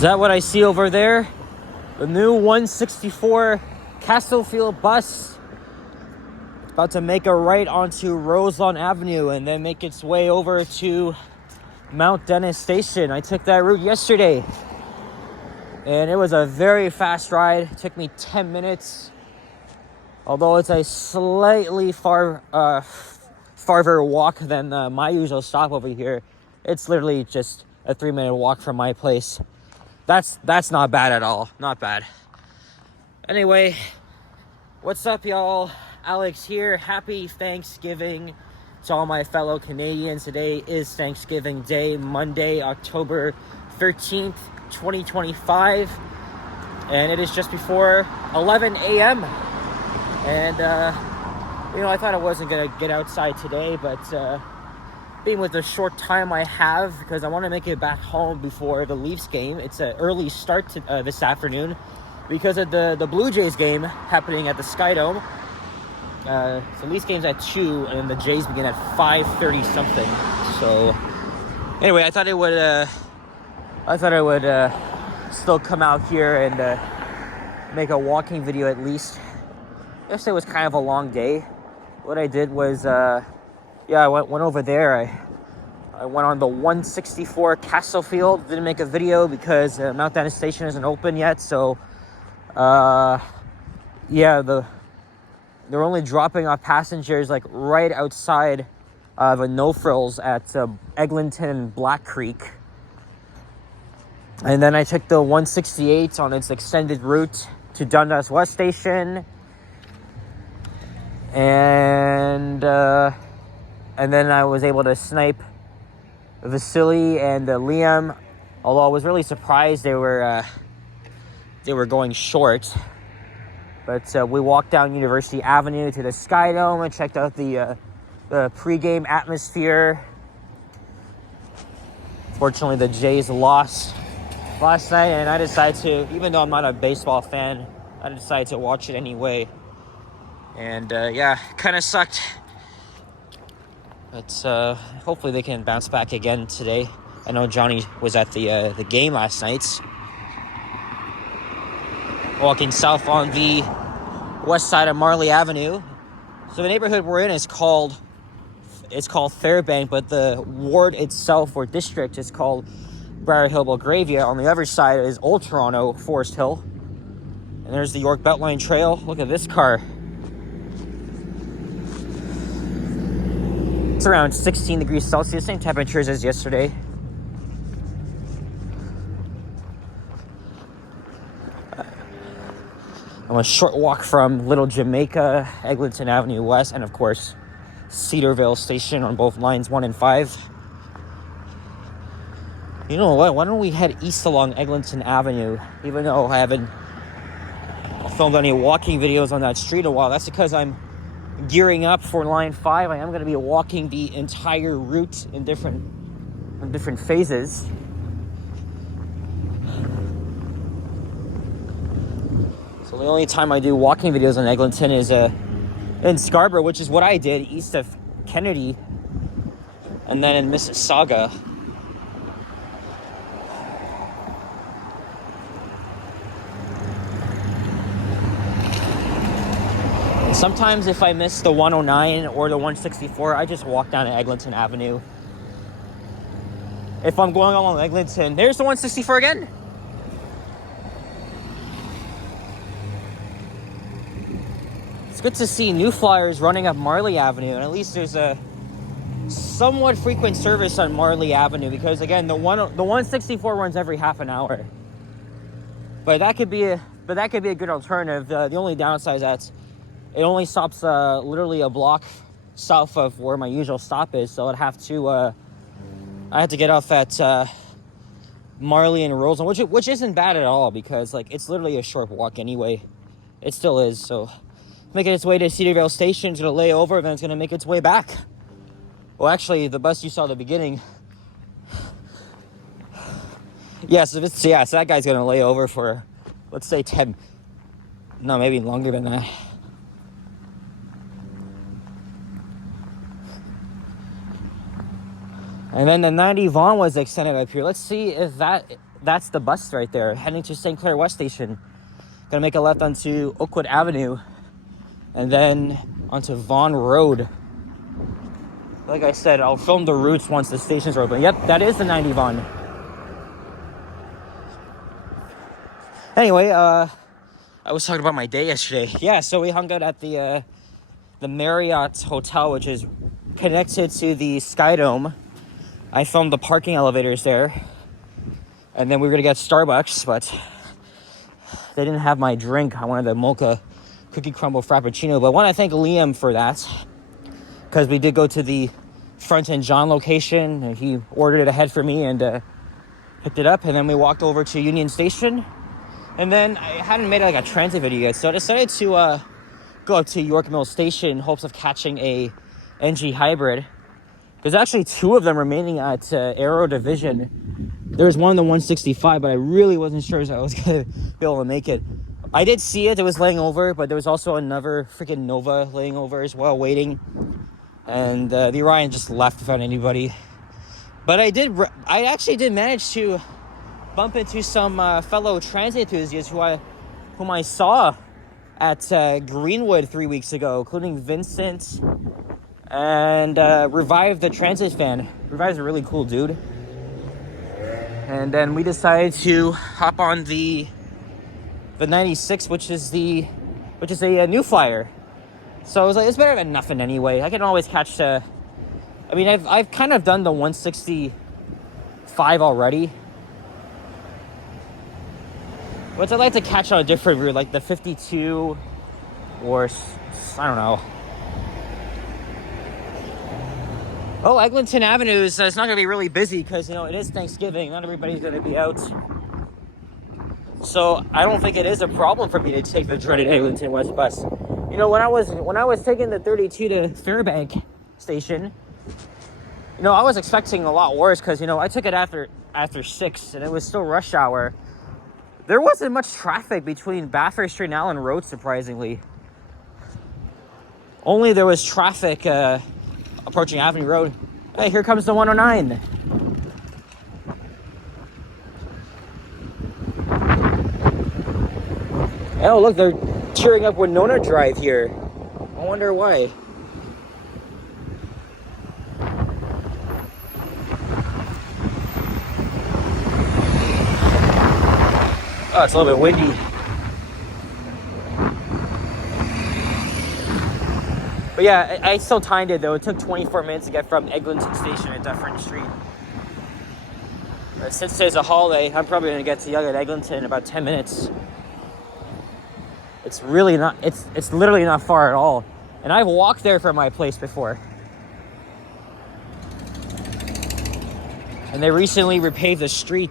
Is that what I see over there? The new 164 Castlefield bus. About to make a right onto Roselawn Avenue and then make its way over to Mount Dennis Station. I took that route yesterday. And it was a very fast ride. It took me 10 minutes. Although it's a slightly farther walk than my usual stop over here. It's literally just a 3-minute walk from my place. That's not bad at all. Not bad. Anyway, what's up, y'all? Alex here. Happy Thanksgiving to all my fellow Canadians. Today is Thanksgiving Day, Monday, October 13th, 2025. And it is just before 11 a.m. And, I thought I wasn't going to get outside today, but being with the short time I have, because I want to make it back home before the Leafs game. It's an early start to, this afternoon because of the Blue Jays game happening at the Skydome. So Leafs game's at 2 and the Jays begin at 5:30 something. So anyway, I thought I would still come out here and make a walking video at least. Yesterday was kind of a long day. What I did was I went over there. I went on the 164 Castlefield. Didn't make a video because Mount Dennis Station isn't open yet. So, they're only dropping off passengers like right outside of a no frills at Eglinton and Black Creek. And then I took the 168 on its extended route to Dundas West Station. And then I was able to snipe Vasily and Liam, although I was really surprised they were going short. But we walked down University Avenue to the Skydome and checked out the pregame atmosphere. Fortunately, the Jays lost last night, and I decided to, even though I'm not a baseball fan, I decided to watch it anyway. And kind of sucked. But hopefully they can bounce back again today. I know Johnny was at the game last night. Walking south on the west side of Marlee Avenue. So the neighborhood we're in is called Fairbank, but the ward itself or district is called Briar Hill, Belgravia. On the other side is Old Toronto, Forest Hill. And there's the York Beltline Trail. Look at this car. It's around 16 degrees Celsius, same temperatures as yesterday. I'm a short walk from Little Jamaica, Eglinton Avenue West, and of course, Cedarville Station on both lines 1 and 5. You know what? Why don't we head east along Eglinton Avenue? Even though I haven't filmed any walking videos on that street in a while. That's because I'm gearing up for line 5. I am going to be walking the entire route in different phases. So the only time I do walking videos on Eglinton is in Scarborough, which is what I did east of Kennedy, and then in Mississauga. Sometimes if I miss the 109 or the 164, I just walk down to Eglinton Avenue. If I'm going along Eglinton, there's the 164 again. It's good to see new flyers running up Marlee Avenue, and at least there's a somewhat frequent service on Marlee Avenue, because again, the 164 runs every half an hour. But that could be a good alternative. The only downside is that it only stops literally a block south of where my usual stop is, so I have to get off at Marlee and Roseland, which isn't bad at all, because it's literally a short walk anyway. It still is. So making its way to Cedarville Station, it's gonna lay over, then it's gonna make its way back. Well, actually, the bus you saw at the beginning. So that guy's gonna lay over for, let's say 10. No, maybe longer than that. And then the 90 Vaughan was extended up here. Let's see if that's the bus right there, heading to St. Clair West Station. Gonna make a left onto Oakwood Avenue, and then onto Vaughan Road. Like I said, I'll film the routes once the stations are open. Yep, that is the 90 Vaughan. Anyway, I was talking about my day yesterday. Yeah, so we hung out at the Marriott Hotel, which is connected to the Skydome. I filmed the parking elevators there. And then we were gonna get Starbucks, but they didn't have my drink. I wanted the mocha cookie crumble frappuccino. But I want to thank Liam for that, because we did go to the Front and John location, and he ordered it ahead for me and picked it up. And then we walked over to Union Station. And then I hadn't made like a transit video yet, so I decided to go up to York Mill Station in hopes of catching a NG hybrid. There's actually two of them remaining at Aero Division. There was one on the 165, but I really wasn't sure if I was going to be able to make it. I did see it was laying over, but there was also another freaking Nova laying over as well, waiting. And the Orion just left without anybody. But I actually did manage to bump into some fellow transit enthusiasts whom I saw at Greenwood 3 weeks ago, including Vincent and Revive the transit fan. Revive's a really cool dude. And then we decided to hop on the 96, which is a New Flyer. So I was like, it's better than nothing anyway. I can always catch I've kind of done the 165 already. But I'd like to catch on a different route, like the 52 or I don't know. Oh, Eglinton Avenue is it's not going to be really busy because, it is Thanksgiving. Not everybody's going to be out. So I don't think it is a problem for me to take the dreaded Eglinton West bus. When I was taking the 32 to Fairbank Station, I was expecting a lot worse because, I took it after 6 and it was still rush hour. There wasn't much traffic between Bathurst Street and Allen Road, surprisingly. Only there was traffic approaching Avenue Road. Hey, here comes the 109. Oh, look, they're cheering up Winona Drive here. I wonder why. Oh, it's a little bit windy. But yeah, I still timed it though. It took 24 minutes to get from Eglinton Station at Dufferin Street. Since there's a holiday, I'm probably going to get to Yonge at Eglinton in about 10 minutes. It's really not, it's literally not far at all. And I've walked there from my place before. And they recently repaved the street.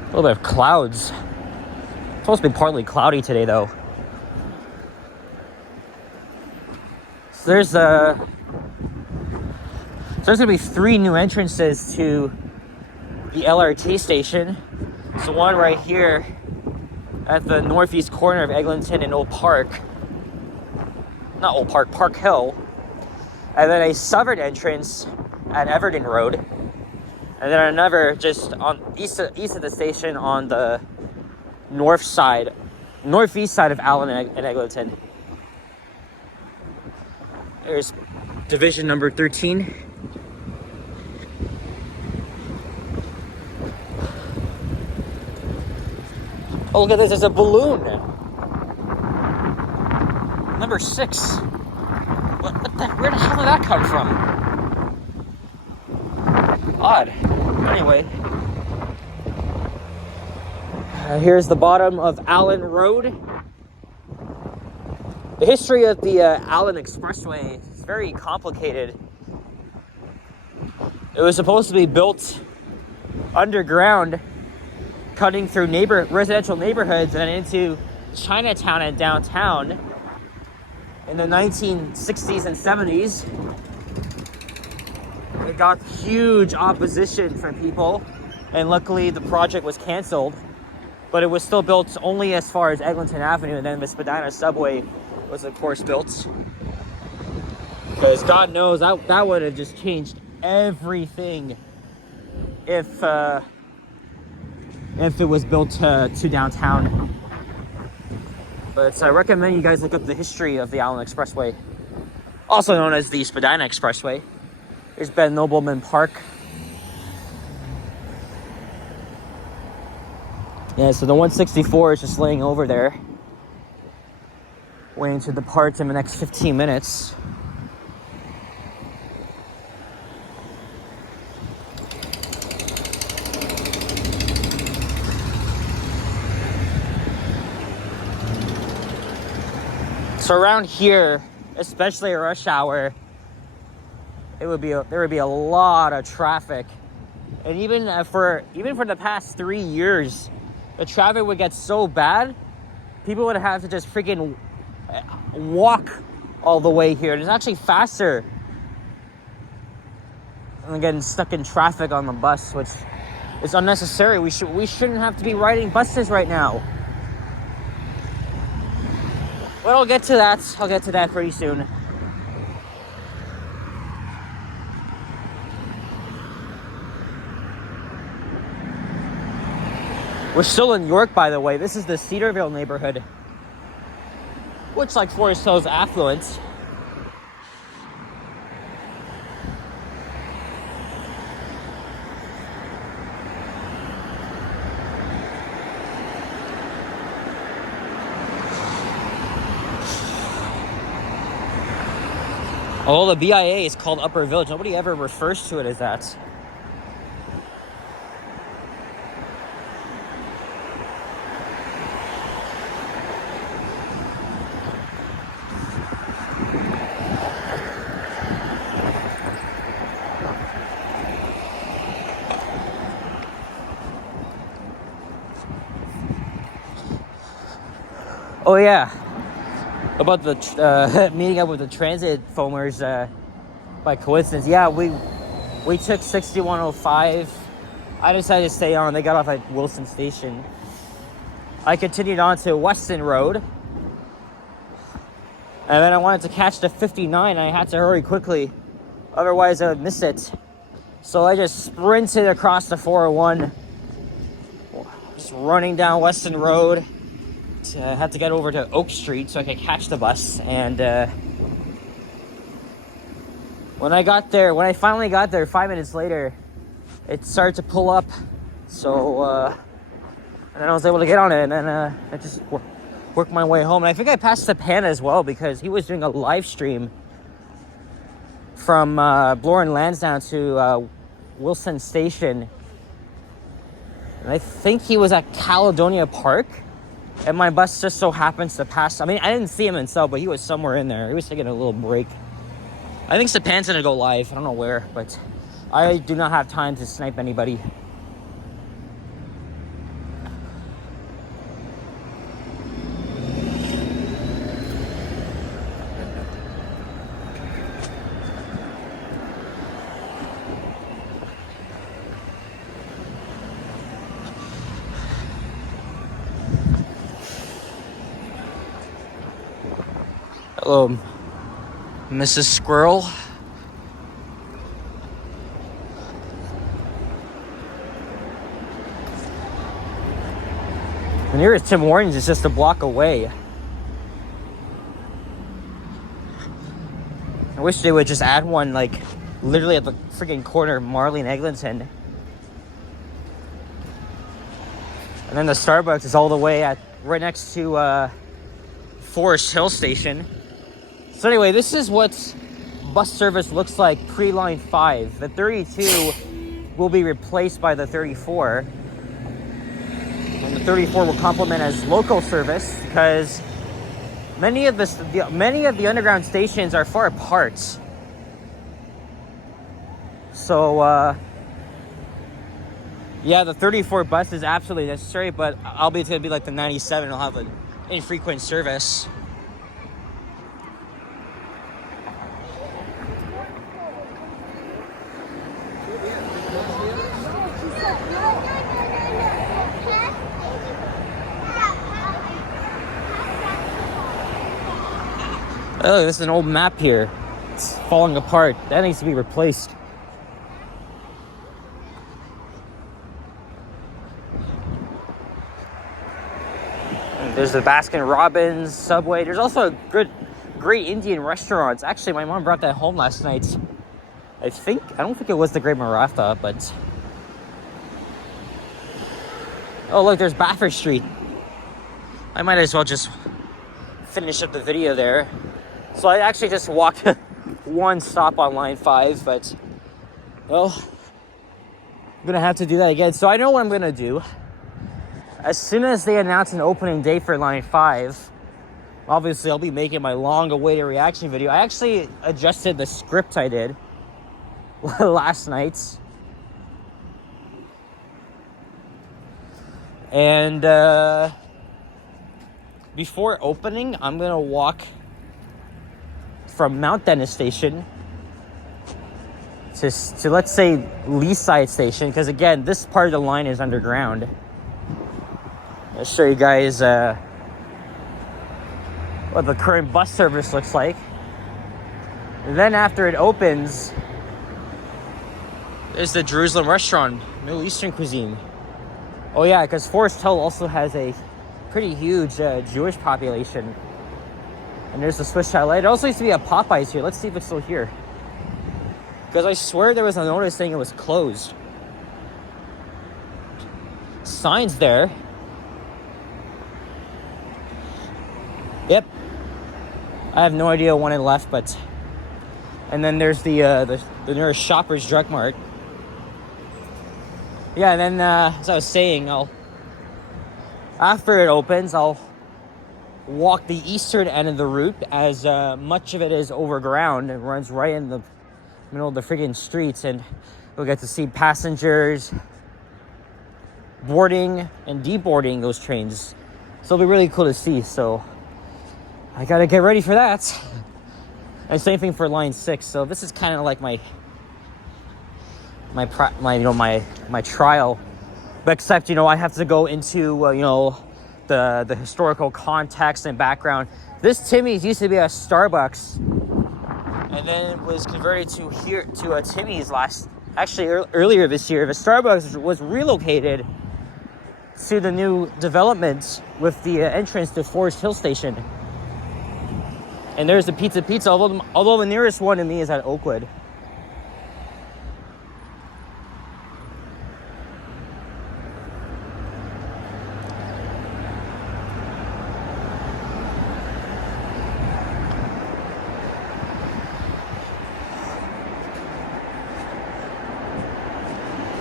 A little bit of clouds. It's supposed to be partly cloudy today, though. So there's going to be 3 new entrances to the LRT station. So one right here at the northeast corner of Eglinton and Park Hill. And then a southern entrance at Everton Road. And then another just on east of the station on the northeast side of Allen and Eglinton. There's division number 13. Oh, look at this, there's a balloon. Number 6. Where the hell did that come from? Odd. Anyway. Here's the bottom of Allen Road. The history of the Allen Expressway is very complicated. It was supposed to be built underground, cutting through residential neighborhoods and into Chinatown and downtown in the 1960s and 70s. It got huge opposition from people, and luckily the project was canceled. But it was still built only as far as Eglinton Avenue, and then the Spadina subway was of course built. Because God knows that would have just changed everything if it was built to downtown. But I recommend you guys look up the history of the Allen Expressway, also known as the Spadina Expressway. There's Ben Nobleman Park. Yeah, so the 164 is just laying over there, waiting to depart in the next 15 minutes. So around here, especially at rush hour, there would be a lot of traffic, and even for the past 3 years, the traffic would get so bad, people would have to just freaking walk all the way here. It's actually faster than getting stuck in traffic on the bus, which is unnecessary. We shouldn't have to be riding buses right now. But I'll get to that. I'll get to that pretty soon. We're still in York, by the way. This is the Cedarville neighborhood, which, like Forest Hill, is affluent. Although the BIA is called Upper Village, nobody ever refers to it as that. Oh yeah, about the meeting up with the transit foamers by coincidence. Yeah, we took 6105. I decided to stay on. They got off at Wilson Station. I continued on to Weston Road, and then I wanted to catch the 59. I had to hurry quickly, otherwise I would miss it. So I just sprinted across the 401, just running down Weston Road. I had to get over to Oak Street so I could catch the bus, and when I finally got there 5 minutes later, it started to pull up, so and then I was able to get on it, and then I just worked my way home. And I think I passed the Pan as well, because he was doing a live stream from Bloor and Lansdowne to Wilson Station, and I think he was at Caledonia Park. And my bus just so happens to pass. I mean, I didn't see him himself, but he was somewhere in there. He was taking a little break. I think Sapan's gonna go live. I don't know where, but I do not have time to snipe anybody. Hello, Mrs. Squirrel. The nearest Tim Hortons is just a block away. I wish they would just add one, like, literally at the freaking corner of Marlee and Eglinton. And then the Starbucks is all the way right next to Forest Hill Station. So anyway, this is what bus service looks like pre-Line 5. The 32 will be replaced by the 34. And the 34 will complement as local service, because many of the underground stations are far apart. So yeah, the 34 bus is absolutely necessary, but I'll be to be like the 97. I'll have an infrequent service. Oh, this is an old map here. It's falling apart. That needs to be replaced. And there's the Baskin Robbins, Subway. There's also great Indian restaurants. Actually, my mom brought that home last night. I don't think it was the Great Maratha, but... Oh, look, there's Baffert Street. I might as well just finish up the video there. So I actually just walked one stop on line 5, but, well, I'm gonna have to do that again. So I know what I'm gonna do. As soon as they announce an opening date for line 5, obviously I'll be making my long-awaited reaction video. I actually adjusted the script I did last night. And before opening, I'm gonna walk from Mount Dennis Station to let's say Leaside Station, because again, this part of the line is underground. I'll show you guys what the current bus service looks like. And then after it opens, there's the Jerusalem restaurant, Middle Eastern cuisine. Oh yeah, because Forest Hill also has a pretty huge Jewish population. And there's the Swiss Chalet. There also used to be a Popeyes here. Let's see if it's still here. Because I swear there was a notice saying it was closed. Signs there. Yep. I have no idea when it left, but... And then there's the nearest Shoppers Drug Mart. Yeah, and then, as I was saying, after it opens, I'll walk the eastern end of the route, as much of it is overground and runs right in the middle of the friggin' streets, and we'll get to see passengers boarding and deboarding those trains. So it'll be really cool to see, so I gotta get ready for that. And same thing for line 6, so this is kind of like my trial, but except, I have to go into the historical context and background. This Timmy's used to be a Starbucks, and then it was converted to a Timmy's earlier this year. The Starbucks was relocated to the new development with the entrance to Forest Hill Station. And there's the Pizza, although the nearest one to me is at Oakwood.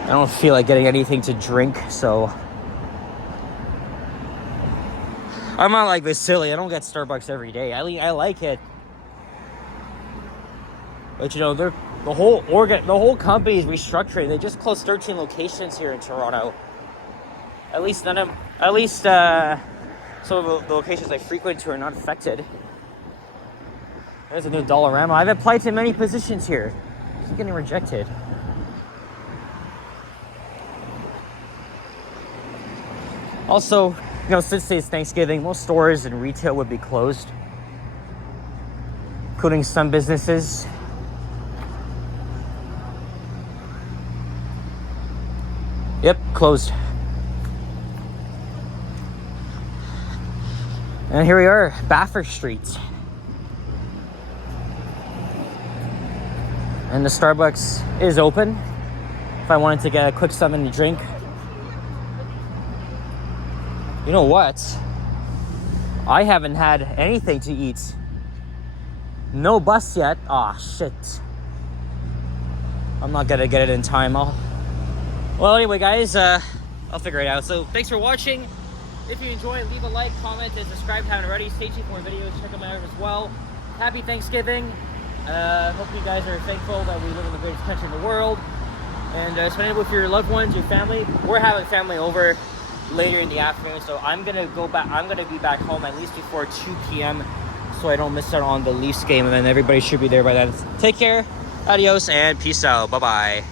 I don't feel like getting anything to drink, so I'm not like this silly. I don't get Starbucks every day. I like it, but the whole company is restructuring. They just closed 13 locations here in Toronto. At least some of the locations I frequent to are not affected. There's a new Dollarama. I've applied to many positions here. I keep getting rejected. Also, since it's Thanksgiving, most stores and retail would be closed, including some businesses. Yep, closed. And here we are, Baffert Street. And the Starbucks is open if I wanted to get a quick something to drink. You know what? I haven't had anything to eat. No bus yet. Aw, shit. I'm not gonna get it in time. Well, anyway, guys, I'll figure it out. So, thanks for watching. If you enjoyed, leave a like, comment, and subscribe if you haven't already. Stay tuned for more videos. Check them out as well. Happy Thanksgiving. Hope you guys are thankful that we live in the greatest country in the world. And spend it with your loved ones, your family. We're having family over later in the afternoon, so I'm gonna be back home at least before 2 p.m. so I don't miss out on the Leafs game, and then everybody should be there by then. Take care, adios, and peace out. Bye bye.